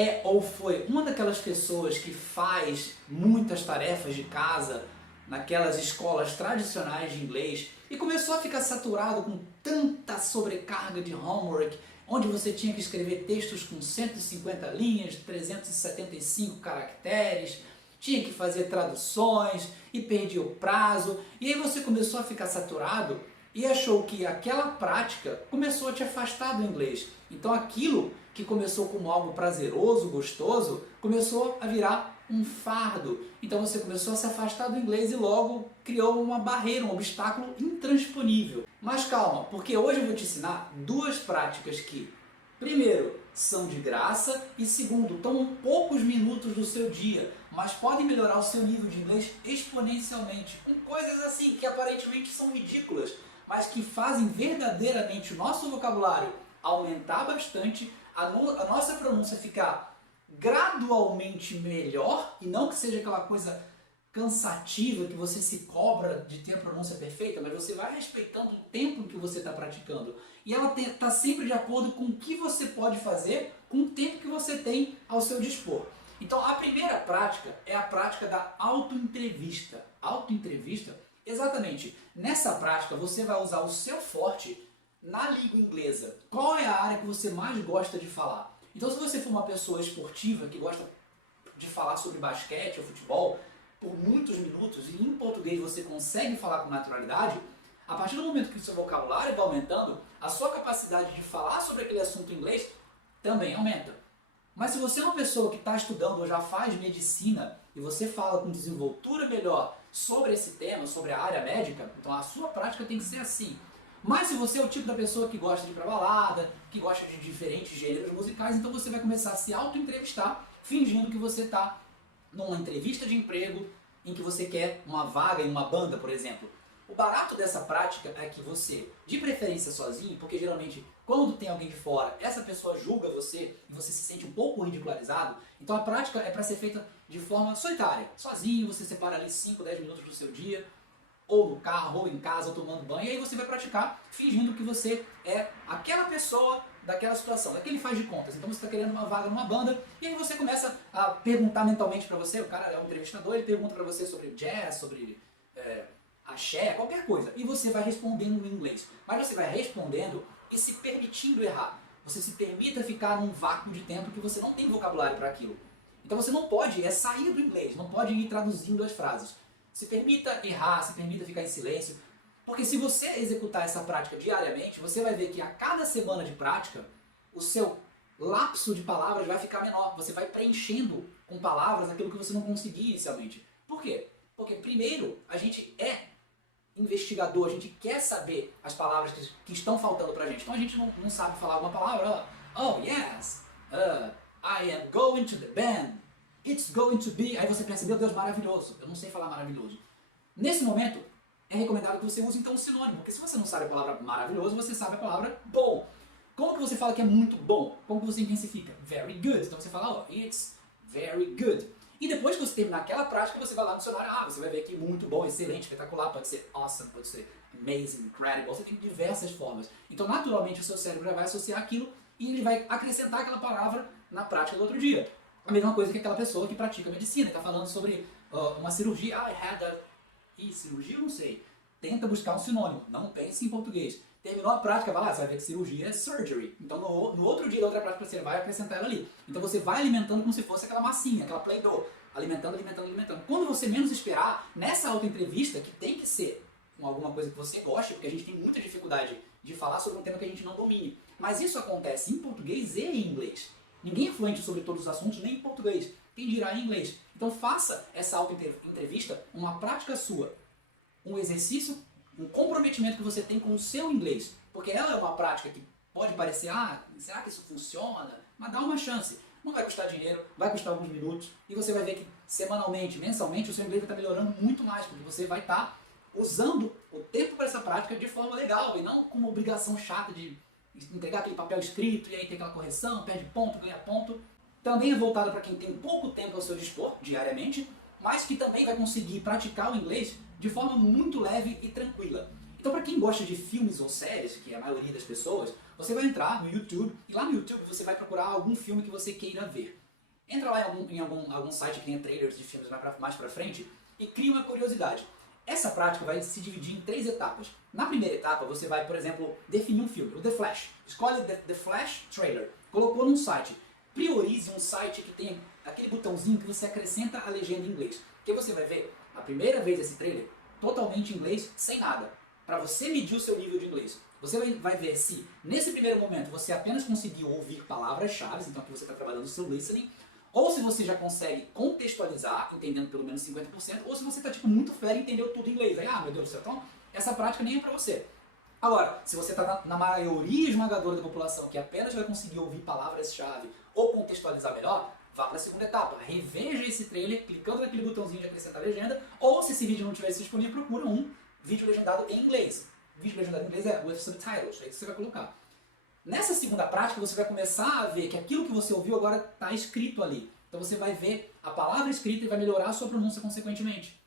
é ou foi uma daquelas pessoas que faz muitas tarefas de casa naquelas escolas tradicionais de inglês e começou a ficar saturado com tanta sobrecarga de homework, onde você tinha que escrever textos com 150 linhas, 375 caracteres, tinha que fazer traduções e perdia o prazo, e aí você começou a ficar saturado e achou que aquela prática começou a te afastar do inglês. Então aquilo que começou como algo prazeroso, gostoso, começou a virar um fardo. Então você começou a se afastar do inglês e logo criou uma barreira, um obstáculo intransponível. Mas calma, porque hoje eu vou te ensinar duas práticas que, primeiro, são de graça e segundo, tomam poucos minutos do seu dia, mas podem melhorar o seu nível de inglês exponencialmente, com coisas assim que aparentemente são ridículas, mas que fazem verdadeiramente o nosso vocabulário aumentar bastante, a nossa pronúncia ficar gradualmente melhor, e não que seja aquela coisa cansativa que você se cobra de ter a pronúncia perfeita, mas você vai respeitando o tempo que você está praticando. E ela está sempre de acordo com o que você pode fazer com o tempo que você tem ao seu dispor. Então a primeira prática é a prática da autoentrevista. Autoentrevista, exatamente, nessa prática você vai usar o seu forte na língua inglesa. Qual é a área que você mais gosta de falar? Então se você for uma pessoa esportiva que gosta de falar sobre basquete ou futebol por muitos minutos e em português você consegue falar com naturalidade, a partir do momento que o seu vocabulário vai aumentando, a sua capacidade de falar sobre aquele assunto em inglês também aumenta. Mas se você é uma pessoa que está estudando ou já faz medicina e você fala com desenvoltura melhor sobre esse tema, sobre a área médica, então a sua prática tem que ser assim. Mas se você é o tipo da pessoa que gosta de ir pra balada, que gosta de diferentes gêneros musicais, então você vai começar a se auto-entrevistar, fingindo que você está numa entrevista de emprego em que você quer uma vaga em uma banda, por exemplo. O barato dessa prática é que você, de preferência sozinho, porque geralmente quando tem alguém de fora, essa pessoa julga você e você se sente um pouco ridicularizado, então a prática é para ser feita de forma solitária. Sozinho, você separa ali 5, 10 minutos do seu dia, ou no carro, ou em casa, ou tomando banho, e aí você vai praticar fingindo que você é aquela pessoa daquela situação, daquele faz de contas. Então você está querendo uma vaga numa banda, e aí você começa a perguntar mentalmente para você, o cara é um entrevistador, ele pergunta para você sobre jazz, sobre axé, qualquer coisa, e você vai respondendo em inglês. Mas você vai respondendo e se permitindo errar. Você se permita ficar num vácuo de tempo que você não tem vocabulário para aquilo. Então você não pode sair do inglês, não pode ir traduzindo as frases. Se permita errar, se permita ficar em silêncio, porque se você executar essa prática diariamente, você vai ver que a cada semana de prática, o seu lapso de palavras vai ficar menor, você vai preenchendo com palavras aquilo que você não conseguia inicialmente. Por quê? Porque primeiro, a gente é investigador, a gente quer saber as palavras que estão faltando pra gente. Então a gente não sabe falar alguma palavra, oh yes, I am going to the band, it's going to be... Aí você pensa, meu Deus, maravilhoso, eu não sei falar maravilhoso. Nesse momento, é recomendado que você use então um sinônimo, porque se você não sabe a palavra maravilhoso, você sabe a palavra bom. Como que você fala que é muito bom? Como que você intensifica? Very good. Então você fala, oh, it's very good. E depois que você terminar aquela prática, você vai lá no dicionário, você vai ver que muito bom, excelente, espetacular, pode ser awesome, pode ser amazing, incredible, você tem diversas formas. Então naturalmente o seu cérebro já vai associar aquilo e ele vai acrescentar aquela palavra na prática do outro dia. A mesma coisa que aquela pessoa que pratica medicina, está falando sobre uma cirurgia, I had a... cirurgia eu não sei. Tenta buscar um sinônimo, não pense em português. Terminou a prática, vai lá, você vai ver que cirurgia é surgery. Então no outro dia da outra prática você vai acrescentar ela ali. Então você vai alimentando como se fosse aquela massinha, aquela Play-Doh. Alimentando, alimentando, alimentando. Quando você menos esperar, nessa autoentrevista, que tem que ser com alguma coisa que você goste, porque a gente tem muita dificuldade de falar sobre um tema que a gente não domine. Mas isso acontece em português e em inglês. Ninguém é fluente sobre todos os assuntos, nem em português. Quem dirá em inglês. Então faça essa autoentrevista uma prática sua. Um exercício, um comprometimento que você tem com o seu inglês. Porque ela é uma prática que pode parecer, será que isso funciona? Mas dá uma chance. Não vai custar dinheiro, vai custar alguns minutos. E você vai ver que semanalmente, mensalmente, o seu inglês vai estar melhorando muito mais. Porque você vai estar usando o tempo para essa prática de forma legal. E não com uma obrigação chata de entregar aquele papel escrito e aí tem aquela correção, perde ponto, ganha ponto. Também é voltada para quem tem pouco tempo ao seu dispor, diariamente, mas que também vai conseguir praticar o inglês de forma muito leve e tranquila. Então para quem gosta de filmes ou séries, que é a maioria das pessoas, você vai entrar no YouTube, e lá no YouTube você vai procurar algum filme que você queira ver. Entra lá em algum site que tenha trailers de filmes mais pra frente e cria uma curiosidade. Essa prática vai se dividir em 3 etapas. Na primeira etapa, você vai, por exemplo, definir um filme, o The Flash. Escolhe The Flash Trailer, colocou num site. Priorize um site que tenha aquele botãozinho que você acrescenta a legenda em inglês. Porque você vai ver, a primeira vez esse trailer, totalmente em inglês, sem nada. Para você medir o seu nível de inglês. Você vai ver se, nesse primeiro momento, você apenas conseguiu ouvir palavras-chave, então aqui você está trabalhando o seu listening, ou se você já consegue contextualizar, entendendo pelo menos 50%, ou se você está tipo, muito fera e entendeu tudo em inglês. Aí, meu Deus do céu, então essa prática nem é para você. Agora, se você está na maioria esmagadora da população que apenas vai conseguir ouvir palavras-chave ou contextualizar melhor, vá para a segunda etapa. Reveja esse trailer clicando naquele botãozinho de acrescentar legenda, ou se esse vídeo não estiver disponível, procura um vídeo legendado em inglês. Vídeo legendado em inglês é with subtitles, é isso que você vai colocar. Nessa segunda prática, você vai começar a ver que aquilo que você ouviu agora está escrito ali. Então você vai ver a palavra escrita e vai melhorar a sua pronúncia consequentemente.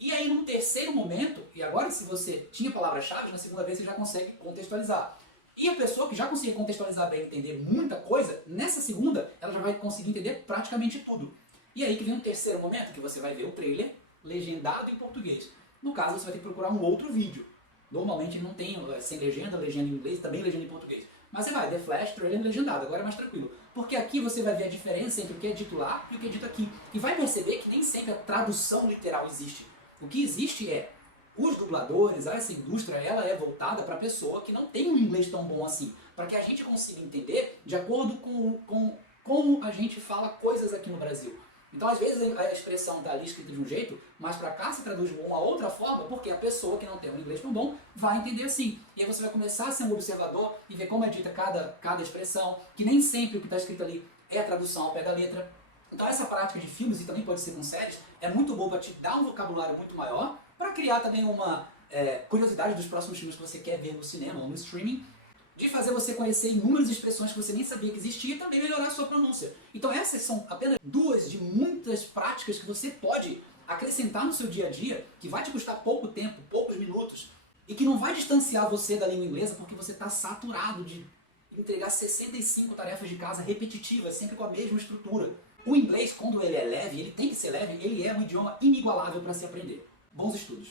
E aí, num terceiro momento, e agora se você tinha palavras-chave, na segunda vez você já consegue contextualizar. E a pessoa que já conseguir contextualizar bem e entender muita coisa, nessa segunda, ela já vai conseguir entender praticamente tudo. E aí que vem um terceiro momento, que você vai ver o trailer legendado em português. No caso, você vai ter que procurar um outro vídeo. Normalmente não tem sem legenda, legenda em inglês, também legenda em português. Mas você vai, The Flash, trailer legendado, agora é mais tranquilo. Porque aqui você vai ver a diferença entre o que é dito lá e o que é dito aqui. E vai perceber que nem sempre a tradução literal existe. O que existe é, os dubladores, essa indústria, ela é voltada para a pessoa que não tem um inglês tão bom assim. Para que a gente consiga entender de acordo com como a gente fala coisas aqui no Brasil. Então, às vezes, a expressão está ali escrita de um jeito, mas para cá se traduz de uma outra forma, porque a pessoa que não tem um inglês tão bom vai entender assim. E aí você vai começar a ser um observador e ver como é dita cada expressão, que nem sempre o que está escrito ali é a tradução ao pé da letra. Então, essa prática de filmes, e também pode ser com séries, é muito boa para te dar um vocabulário muito maior, para criar também uma curiosidade dos próximos filmes que você quer ver no cinema ou no streaming, de fazer você conhecer inúmeras expressões que você nem sabia que existia e também melhorar a sua pronúncia. Então essas são apenas 2 de muitas práticas que você pode acrescentar no seu dia a dia, que vai te custar pouco tempo, poucos minutos, e que não vai distanciar você da língua inglesa porque você está saturado de entregar 65 tarefas de casa repetitivas, sempre com a mesma estrutura. O inglês, quando ele é leve, ele tem que ser leve, ele é um idioma inigualável para se aprender. Bons estudos!